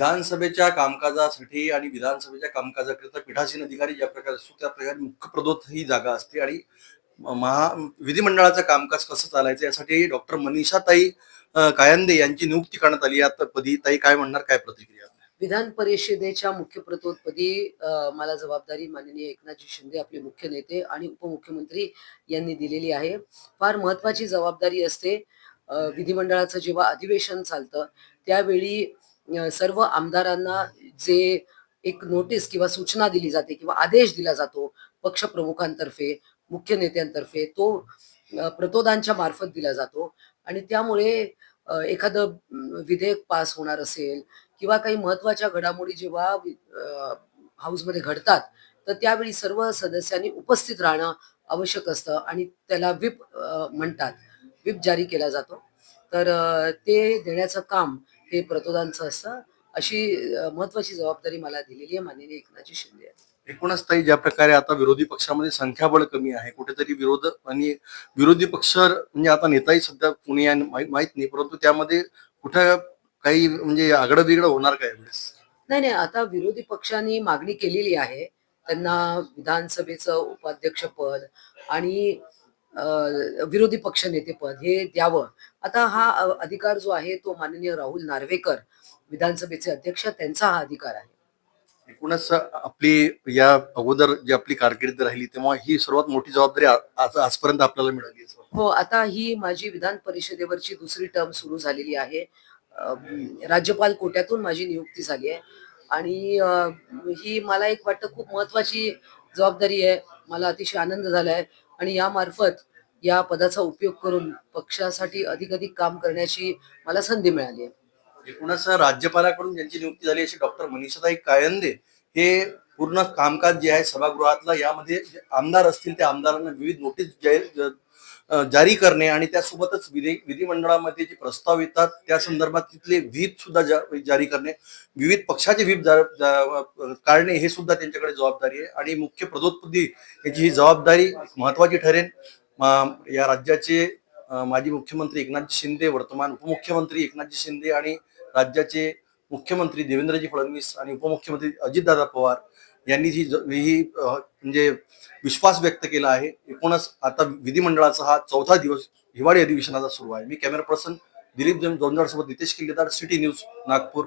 विधानसभेच्या कामकाजासाठी आणि विधानसभेच्या कामकाजाकरिता पीठासीन अधिकारी ज्या प्रकारे असतो त्या प्रकारे मुख्य प्रदोत ही जागा असते आणि महा विधिमंडळाचं कामकाज कसं चालायचं यासाठी डॉक्टर मनीषाताई कायंदे यांची नियुक्ती करण्यात आली या पदी. ताई काय म्हणणार, काय प्रतिक्रिया? विधान परिषदेच्या मुख्य प्रतोदपदी मला जबाबदारी माननीय एकनाथजी शिंदे आपले मुख्य नेते आणि उपमुख्यमंत्री यांनी दिलेली आहे. फार महत्वाची जबाबदारी असते. विधिमंडळाचं जेव्हा अधिवेशन चालतं त्यावेळी सर्व आमदारांना जे एक नोटीस किंवा सूचना दिली जाते किंवा आदेश दिला जातो पक्षप्रमुखांतर्फे, मुख्य नेत्यांतर्फे, तो प्रतोदांच्या मार्फत दिला जातो आणि त्यामुळे एखादं विधेयक पास होणार असेल किंवा काही महत्वाच्या घडामोडी जेव्हा हाऊसमध्ये घडतात तर त्यावेळी सर्व सदस्यांनी उपस्थित राहणं आवश्यक असतं आणि त्याला व्हिप म्हणतात. व्हिप जारी केला जातो. तर ते देण्याचं काम हे प्रतोदांचं असतं. अशी महत्वाची जबाबदारी मला दिलेली आहे माननीय एकनाथजी शिंदे यांनी. एकूणच ताई ज्या प्रकारे आता विरोधी पक्षामध्ये संख्याबळ कमी आहे, कुठेतरी विरोध आणि विरोधी पक्ष म्हणजे आता नेताही सध्या कोणी आहे माहित नाही, परंतु त्यामध्ये कुठं काही म्हणजे आगडं बिगडं होणार काय वेळेस? नाही, नाही. आता विरोधी पक्षांनी मागणी केलेली आहे. त्यांना विधानसभेचं उपाध्यक्षपद आणि अ, विरोधी पक्षनेतेपद हे द्यावं. आता हा अधिकार जो आहे तो माननीय राहुल नार्वेकर विधानसभेचे अध्यक्ष त्यांचा हा अधिकार आहे. एकूणच आपली या अगोदर जी आपली कारकीर्द राहिली तेव्हा ही सर्वात मोठी जबाबदारी आजपर्यंत आपल्याला मिळाली आहे. हो, आता ही माझी विधान परिषदेवरची दुसरी टर्म सुरू झालेली आहे. अ, राज्यपाल कोट्यातून माझी नियुक्ती झाली आहे आणि ही मला एक वाटतं खूप महत्वाची जबाबदारी आहे. मला अतिशय आनंद झाला आहे आणि यामार्फत या पदाचा उपयोग करून पक्षासाठी अधिक काम करण्याची मला संधी मिळाली आहे. एकूणच राज्यपालाकडून ज्यांची नियुक्ती झाली अशी डॉक्टर मनीषाताई कायंदे हे पूर्ण कामकाज जे आहे सभागृहातलं यामध्ये जे आमदार असतील त्या आमदारांना विविध नोटीस जारी करणे आणि त्यासोबतच विधिमंडळामध्ये जे प्रस्ताव येतात त्या संदर्भात तिथले व्हीप सुद्धा जारी करणे, विविध पक्षाचे व्हीप काढणे हे सुद्धा त्यांच्याकडे जबाबदारी आहे आणि मुख्य प्रदोत्पदी याची ही जबाबदारी महत्वाची ठरेल. या राज्याचे माजी मुख्यमंत्री एकनाथजी शिंदे, वर्तमान उपमुख्यमंत्री एकनाथजी शिंदे आणि राज्याचे मुख्यमंत्री देवेंद्रजी फडणवीस आणि उपमुख्यमंत्री अजितदादा पवार यांनी ही म्हणजे विश्वास व्यक्त केला आहे. एकूणच आता विधिमंडळाचा हा चौथा दिवस हिवाळी अधिवेशनाचा सुरू आहे. मी कॅमेरा पर्सन दिलीप जोंजाड सोबत नितेश किल्लेदार, सिटी न्यूज, नागपूर.